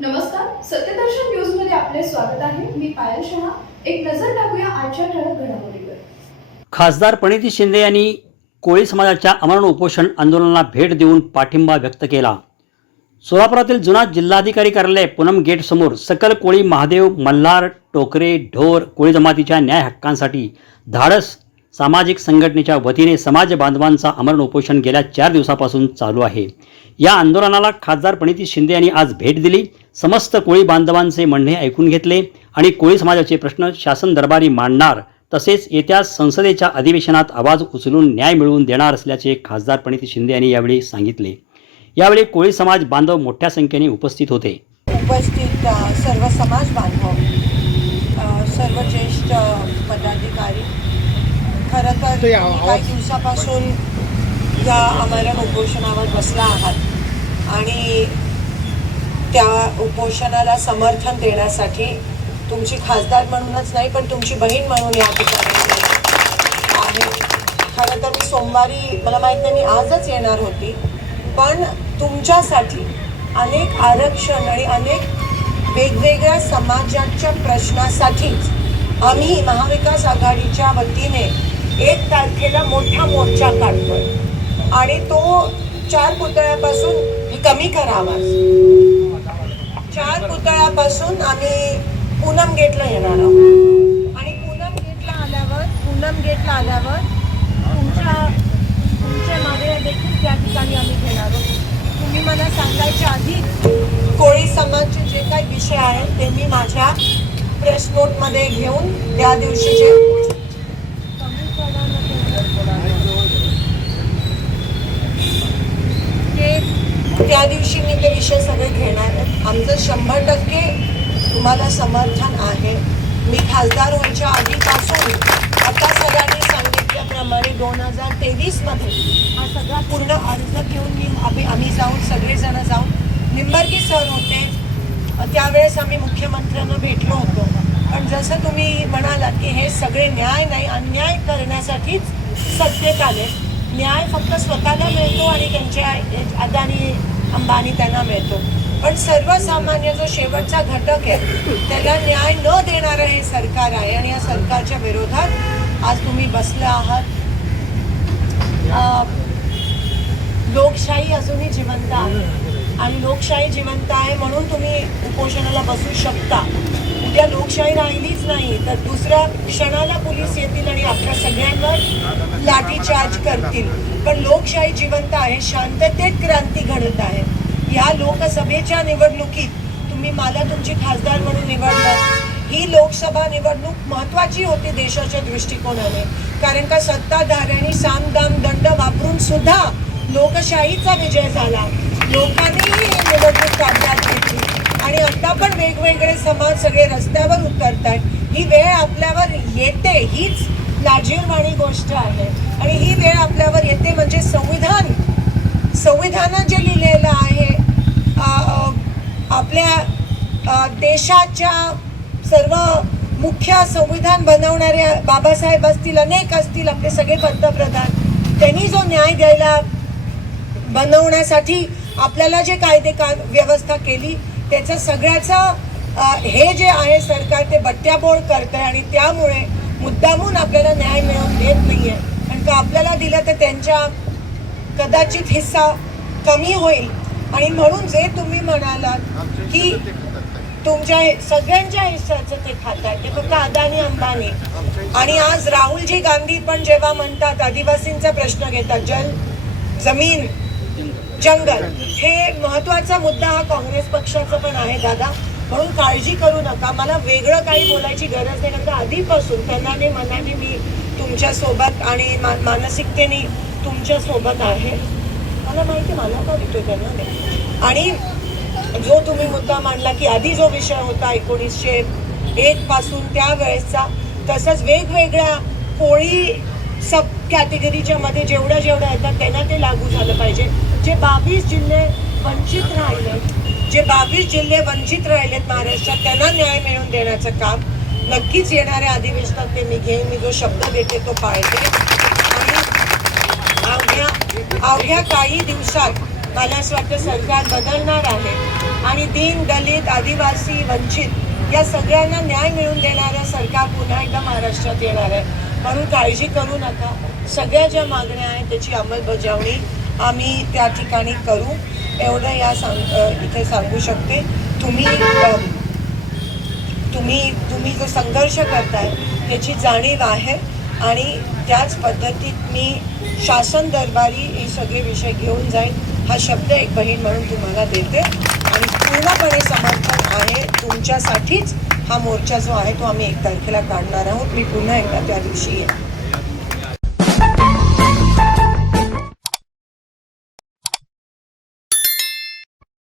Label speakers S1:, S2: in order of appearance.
S1: नमस्कार सत्यदर्शन न्यूजमध्ये आपले स्वागत आहे. मी पायल शहा. एक नजर टाकूया आजच्या ठळक घडामोडीवर.
S2: खासदार प्रणिती शिंदे यांनी कोळी समाजाच्या अमरण उपोषण आंदोलनाला भेट देऊन पाठिंबा व्यक्त केला. सोलापुरातील जुना जिल्हाधिकारी कार्यालय पूनम गेट समोर सकल कोळी महादेव मल्हार टोकरे ढोर कोळी जमातीच्या न्याय हक्कांसाठी धाडस सामाजिक संघटनेच्या वतीने समाज बांधवांचा अमरण उपोषण गेल्या चार दिवसापासून चालू आहे. या आंदोलनाला खासदार प्रणिती शिंदे यांनी आज भेट दिली. समस्त कोळी बांधवांचे म्हणणे ऐकून घेतले आणि कोळी समाजाचे प्रश्न शासन दरबारी मांडणार तसेच येत्या संसदेच्या अधिवेशनात आवाज उचलून न्याय मिळवून देणार असल्याचे खासदार प्रणिती शिंदे यांनी यावेळी सांगितले. यावेळी कोळी समाज बांधव मोठ्या संख्येने उपस्थित होते.
S3: उपस्थित सर्व समाज बांधव सर्व ज्येष्ठ पदाधिकारी. खरं तर काही दिवसापासून सुद्धा आम्हाला उपोषणावर बसला आहात. आणि त्या उपोषणाला समर्थन देण्यासाठी तुमची खासदार म्हणूनच नाही पण तुमची बहीण म्हणून या ठिकाणी आहे. खरं तर मी सोमवारी मला माहीत नाही मी आजच येणार होती पण तुमच्यासाठी अनेक आरक्षण आणि अनेक वेगवेगळ्या समाजाच्या प्रश्नासाठीच आम्ही महाविकास आघाडीच्या वतीने एक तारखेला मोठा मोर्चा काढतोय. आणि तो चार पुतळ्यापासून कमी करावा. चार पुतळ्यापासून आम्ही पूनम गेटला येणार आहोत. आणि पूनम गेटला आल्यावर पूनम गेटला आल्यावर तुमच्या तुमच्या मागे देखील त्या ठिकाणी आम्ही घेणार आहोत. तुम्ही मला सांगायच्या आधी कोळी समाजचे जे काही विषय आहेत ते मी माझ्या प्रेस नोटमध्ये घेऊन त्या दिवशीचे ते त्या दिवशी मी ते विषय सगळे घेणार आमचं शंभर टक्के तुम्हाला समर्थन आहे. मी खासदार व्हायच्या आधीपासून आता सगळ्यांनी सांगितल्याप्रमाणे दोन हजार तेवीसमध्ये हा सगळा पूर्ण अर्ज घेऊन मी आम्ही आम्ही जाऊन सगळेजण जाऊन निंबर्गी सर होते. त्यावेळेस आम्ही मुख्यमंत्र्यांना भेटलो होतो. पण जसं तुम्ही म्हणालात की हे सगळे न्याय नाही अन्याय करण्यासाठीच सत्तेत आले. न्याय फक्त स्वतःला मिळतो आणि त्यांच्या अदानी अंबानी त्यांना मिळतो. पण सर्वसामान्य जो शेवटचा घटक आहे त्याला न्याय न देणारं हे सरकार आहे आणि या सरकारच्या विरोधात आज तुम्ही बसला आहात. लोकशाही अजूनही जिवंत आहे. आणि लोकशाही जिवंत आहे म्हणून तुम्ही उपोषणाला बसू शकता. उद्या लोकशाही राहिलीच नाही तर दुसऱ्या क्षणाला पोलीस येतील आणि आपल्या सगळ्यांवर लाठीचार्ज करतील. पण लोकशाही जिवंत आहे शांततेत क्रांती घडत आहे. या लोकसभेच्या निवडणुकीत तुम्ही मला तुमची खासदार म्हणून निवडलं ही लोकसभा निवडणूक महत्वाची होती देशाच्या दृष्टिकोनाने. कारण का सत्ताधाऱ्यांनी सामदाम दंड वापरून सुद्धा लोकशाहीचा विजय झाला. लोकांनी ही निवडणूक काढली. आणि आता पण वेगवेगळे समाज सगळे रस्त्यावर उतरत आहेत ही वेळ आपल्यावर येते हीच लाजीरवाणी गोष्ट आहे. आणि ही वेळ आपल्यावर येते म्हणजे संविधान. संविधानात जे लिहिलेलं आहे आपल्या देशाच्या सर्व मुख्य संविधान बनवणाऱ्या बाबासाहेब असतील अनेक असतील आपले सगळे पंतप्रधान त्यांनी जो न्याय द्यायला बनवण्यासाठी आपल्याला जे कायदे का व्यवस्था केली त्याचं सगळ्याचं हे जे आहे सरकार ते बट्ट्याबोळ करत आहे आणि त्यामुळे मुद्दामून आपल्याला न्याय मिळवून देत नाही आहे कारण का आपल्याला दिलं तर त्यांच्या कदाचित हिस्सा कमी होईल. आणि म्हणून जे तुम्ही म्हणालात की तुमच्या सगळ्यांच्या हिस्साचं ते खात आहे. ते फक्त अदानी अंबानी. आणि आज राहुलजी गांधी पण जेव्हा म्हणतात आदिवासींचा प्रश्न घेतात जल जमीन जंगल. हे महत्त्वाचा मुद्दा हा काँग्रेस पक्षाचा पण आहे दादा. म्हणून काळजी करू नका. मला वेगळं काही बोलायची गरज नाही कारण आधीपासून तनाने मनाने मी तुमच्यासोबत आणि मा- मानसिकतेने तुमच्यासोबत आहे. मला माहिती आहे, मला का देतो त्यांना? आणि जो तुम्ही मुद्दा मांडला की आधी जो विषय होता एकोणीसशे एक पासून त्यावेळेसचा तसंच वेगवेगळ्या कोळी सब कॅटेगरीच्या मध्ये जेवढ्या जेवढ्या येतात झालं पाहिजे. जे बावीस जिल्हे वंचित राहिले जे बावीस जिल्हे वंचित राहिलेत महाराष्ट्रात त्यांना न्याय मिळवून देण्याचं काम नक्कीच येणाऱ्या अधिवेशनात ते मी घेईन. मी जो शब्द देते तो पाळते. आणि अवघ्या अवघ्या काही दिवसात मला असं वाटतं सरकार बदलणार आहे. आणि दीन दलित आदिवासी वंचित या सगळ्यांना न्याय मिळवून देणाऱ्या सरकार पुन्हा एकदा महाराष्ट्रात येणार आहे. म्हणून काळजी करू नका. सगळ्या ज्या मागण्या आहेत त्याची अंमलबजावणी आम्ही त्या ठिकाणी करू. एवढं या सांग इथे सांगू शकते. तुम्ही तुम्ही तुम्ही जो संघर्ष करताय त्याची जाणीव आहे. आणि त्याच पद्धतीत मी शासन दरबारी हे सगळे विषय घेऊन जाईन. हा शब्द एक बहीण म्हणून तुम्हाला देते. आणि पूर्णपणे समर्थन आहे तुमच्यासाठीच हा मोर्चा जो आहे तो आम्ही एक तारखेला काढणार आहोत. मी पुन्हा एकदा त्या दिवशी येईन.